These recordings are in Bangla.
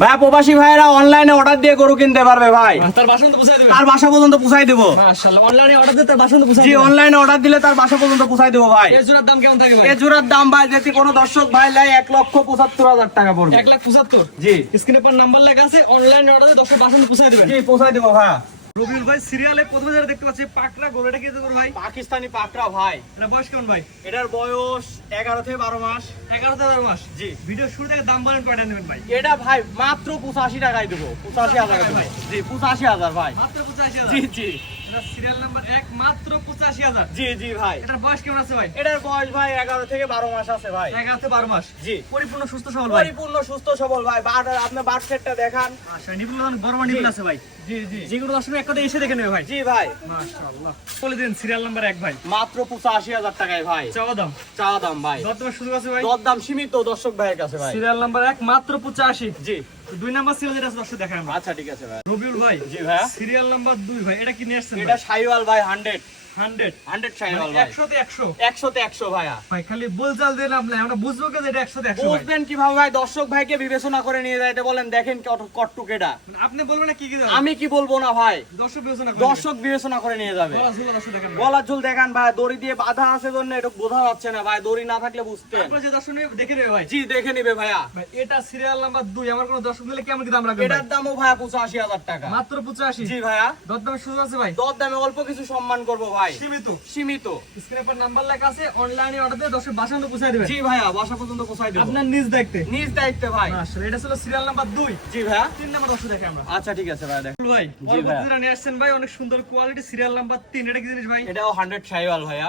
ভাই প্রবাসী ভাইরা অনলাইনে অর্ডার দিয়ে গরু কিনতে পারবে ভাই। তার বাসা পর্যন্ত পৌঁছায় দিবেন? তার বাসা পর্যন্ত পৌঁছাই দেবো। মাশাআল্লাহ, অনলাইনে অর্ডার দিতে তার বাসা পর্যন্ত পৌঁছায় জি, দিবেন? অনলাইনে অর্ডার দিলে তার বাসা পর্যন্ত পৌঁছাই দেবো ভাই। এই জোড়ার দাম কেমন থাকবে? এই জোড়ার দাম ভাই যদি কোনো দর্শক ভাই লাই 1,75,000 টাকা পড়বে। 1,75,000। জি স্ক্রিনে পর নাম্বার লেখা আছে, অনলাইনে অর্ডার দিয়ে 10 বাসা পর্যন্ত পৌঁছায় দিবেন। জি পৌঁছাই দেবো ভাই। রবিউল ভাই সিরিয়ালে প্রথমে যারা দেখতে পাচ্ছি পাকড়া গরু, এটা কি গরু ভাই? পাকিস্তানি পাকড়া ভাই। এটা বয়স কেমন ভাই? এটার বয়স 11 থেকে 12 মাস। 11 মাস। জি। ভিডিও শুরু থেকে দাম বলেন কয়টা নেবেন ভাই? এটা ভাই মাত্র 85 টাকায় দেবো। 85,000 টাকা ভাই। জি 85,000 ভাই। মাত্র 85,000। জি জি এটা সিরিয়াল নাম্বার 1, মাত্র 85,000। জি জি ভাই। এটার বয়স কেমন আছে ভাই? এটার বয়স ভাই 11 থেকে 12 মাস আছে ভাই। 11 থেকে 12 মাস। জি পরিপূর্ণ সুস্থ সবল ভাই। পরিপূর্ণ সুস্থ সবল ভাই। আপনি বাট সেটটা দেখান। আচ্ছা, নিপুল বড় বড় নিপুল আছে ভাই। জি জি যেগুলো দর্শক এক কথা এসে দেখে নেবে ভাই। জি ভাই। মাশাআল্লাহ। বলে দিন সিরিয়াল নাম্বার 1 ভাই। মাত্র 85,000 টাকায় ভাই। চাওয়া দাম। চাওয়া দাম ভাই। দরদামের সুযোগ আছে ভাই। দরদাম সীমিত দর্শক ভাইয়ের কাছে ভাই। সিরিয়াল নাম্বার 1 মাত্র 85। জি 2 নাম্বার সিরিয়াল যেটা আছে দর্শক দেখাই আমরা। আচ্ছা ঠিক আছে ভাই। রবিউল ভাই। জি ভাইয়া। সিরিয়াল নাম্বার 2 ভাই, এটা কি নিয়ে আসছেন এটা ভাই? শাইওয়াল ভাই 100 100 শাইওয়াল ভাই। 100 তে 100 100 তে 100 ভাইয়া। ভাই, খালি বলজাল দেন আপনি, আমরা বুঝবো কি যে এটা 100 তে 100 ভাই? বুঝবেন কিভাবে ভাই? দর্শক ভাইকে বিবেচনা করে নিয়ে যাইতে বলেন, দেখেন কটটুকেটা। আপনি বলবেন না কি কি দেবেন? আমি কি বলবো না ভাই? দর্শক বিবেচনা করে দর্শক বিবেচনা করে নিয়ে যাবে। গলা ঝুলা দর্শক দেখেন ভাই। গলার ঝুল দেখান ভাই, দড়ি দিয়ে বাঁধা আছে জন্য এটা বোঝা যাচ্ছে না ভাই, দড়ি না থাকলে বুঝতেন। আপনারা যে দর্শক নিয়ে দেখে নেবে ভাই। জি দেখে নিবে ভাইয়া। ভাই, এটা সিরিয়াল নাম্বার 2, আমার কোন দর্শক নিলে কেমন কি দাম রাখবেন ভাই? এটার দামও ভাইয়া 85,000 টাকা। মাত্র 85। জি ভাইয়া। দরদামের সুযোগ আছে ভাই। দর দামে অল্প কিছু সম্মান করবো ভাই। সীমিত। সীমিত। স্ক্রিনে পর নাম্বার লেখা আছে, অনলাইনে অর্ডার দিয়ে দর্শক বাসা পর্যন্ত পৌঁছায় দিবেন। জি ভাইয়া, বাসা পর্যন্ত পৌঁছাই দেবো। আপনার নিজ দায়িত্বে। নিজ দায়িত্বে ভাই। মাশাআল্লাহ, এটা ছিল সিরিয়াল নাম্বার 2। জি ভাইয়া। 3 নাম্বার দর্শক দেখে আমরা। আচ্ছা ঠিক আছে ভাইয়া, দেখেন। ভাই, জি পরবর্তী ভাইয়া। যেটা নিয়ে আসছেন ভাই, অনেক সুন্দর কোয়ালিটি, সিরিয়াল নাম্বার 3। এটা কি জিনিস ভাই? এটাও 100 শাইওয়াল ভাইয়া।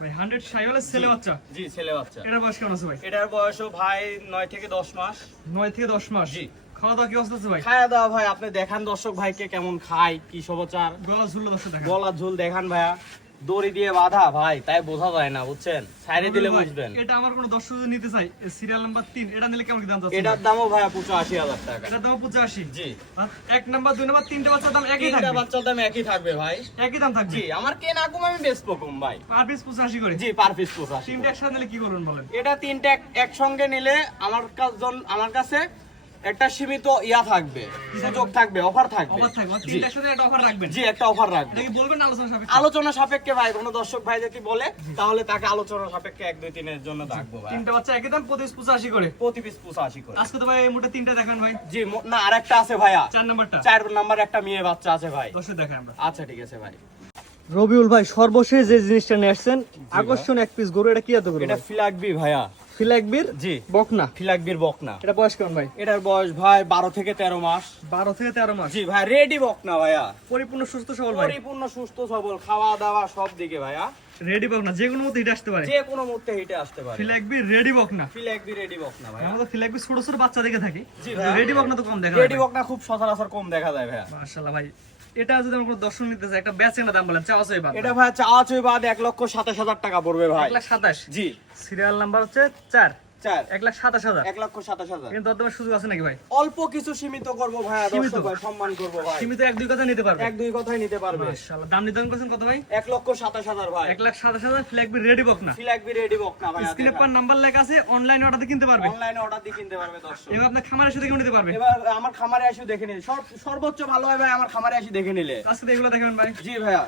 ভাই 100 শাইওয়ালের ছেলে বাচ্চা। জি ছেলে বাচ্চা। এটা বয়স কেমন আছে ভাই? এটার বয়সও ভাই 9 থেকে 10 মাস। 9 থেকে 10 মাস। জি। খাওয়া দাওয়া কি অবস্থা আছে ভাই? খাওয়া দাওয়া ভাই আপনি দেখান দর্শক ভাইকে কেমন খায়, কি সমাচার। গলা ঝুললো দর্শক দেখেন। গলার ঝুল দেখান ভাইয়া। দড়ি দিয়ে বাঁধা ভাই, তাই বোঝা যায় না, বুঝছেন? সাইডে দিলে ভাই, বুঝবেন। এটা আমার কোন দর্শক যদি নিতে চাই, সিরিয়াল নাম্বার 3, এটা নিলে কেমন কি দাম যাচ্ছে? এটার দামও ভাইয়া 85,000 টাকা। এটার দাম 85। জি। 1 নাম্বার 2 নাম্বার 3টে বাচ্চার দাম একই তিনটা থাকবে। বাচ্চার দাম একই থাকবে ভাই। একই দাম থাকবে। জি, আমার কেনা কম আমি বেচবো কম ভাই। পার পিস 85 করে। জি, পার পিস 85। তিনটে একসাথে নিলে কি করবেন বলেন? এটা তিনটা একসঙ্গে নিলে আমার কাছে একটা সীমিত ইয়া থাকবে, সুযোগ থাকবে, অফার থাকবে। অফার থাকবে। জি। তিনটে একসাথে একটা অফার রাখবেন। জি, একটা অফার রাখবে। এটা কি বলবেন না আলোচনা সাপেক্ষে? আলোচনা সাপেক্ষে ভাই, কোনো দর্শক ভাই যদি বলে তাহলে তাকে আলোচনা সাপেক্ষে 1 2 3 এর জন্য রাখবো ভাই। তিনটে বাচ্চা একই দাম, প্রতি পিস 85 করে। প্রতি পিস 85 করে। আজকে তো ভাই এই মোটে তিনটা দেখান ভাই। জি, না আরেকটা আছে ভাইয়া। 4 নাম্বারটা 4 নাম্বার একটা মেয়ে বাচ্চা আছে ভাই। দর্শক দেখাই আমরা। আচ্ছা ঠিক আছে ভাই। রবিউল ভাই, সর্বশেষ যে জিনিসটা নিয়ে আসছেন, আকর্ষণ এক পিস গরু, এটা কি এত গরু? এটা ফিলাকবি ভাইয়া। ফিলাকবির জি, বকনা। ফিলাকবির বকনা। এটা বয়স কেমন ভাই? এটার বয়স ভাই 12 থেকে 13 মাস। 12 থেকে 13 মাস। জি ভাই, রেডি বকনা ভাইয়া। পরিপূর্ণ সুস্থ সবল ভাই। পরিপূর্ণ সুস্থ সবল, খাওয়া দাওয়া সব দিকে ভাইয়া। রেডি বকনা, যে কোনো মতে হিটে আসতে পারে। যে কোনো মুহূর্তে হিটে আসতে পারে। ফিলাকবির রেডি বকনা। ফিলাকবি রেডি বকনা ভাইয়া। আমরা তো ফিলাকবি ছোট ছোট বাচ্চা দেখে থাকি। জি ভাইয়া। রেডি বকনা তো কম দেখা রেডি যায়। বকনা খুব সচরাচর কম দেখা যায় ভাইয়া। মাশাআল্লাহ ভাই, এটা যদি আমরা কোনো দর্শন নিতে চাই, একটা বেচেন দাম বলেন, চাওয়া চাই বাদ। এটা ভাই চাওয়া চুই বাদ 1,27,000 টাকা পড়বে ভাই। 1,27,000। জি, সিরিয়াল নাম্বার হচ্ছে 4। 4 1,27,000। 1,27,000। কিন্তু দরদামের সুযোগ আছে নাকি ভাই? অল্প কিছু সীমিত করব ভাইয়া, সীমিত? দর্শক ভাই সম্মান করব ভাই। সীমিত 1-2 কথা নিতে পারবে। 1 2 কথাই নিতে পারবে। মাশাআল্লাহ, দাম নির্ধারণ করেছেন কত ভাই? 1,27,000 ভাই। 1,27,000 ফিলাকবি রেডি বকনা। ফিলাকবি রেডি বকনা ভাইয়া। স্ক্রিনে পর নাম্বার লেখা আছে, অনলাইন অর্ডার দিয়ে কিনতে পারবে। অনলাইনে অর্ডার দিয়ে কিনতে পারবে দর্শক। এবার আপনার খামারে এসে দেখে নিতে পারবে। এবার আমার খামারে এসে দেখে নিলে সর্বোচ্চ ভালো হয় ভাই, আমার খামারে এসে দেখে নিলে। আজকে তো এগুলো দেখবেন ভাই। জি ভাইয়া।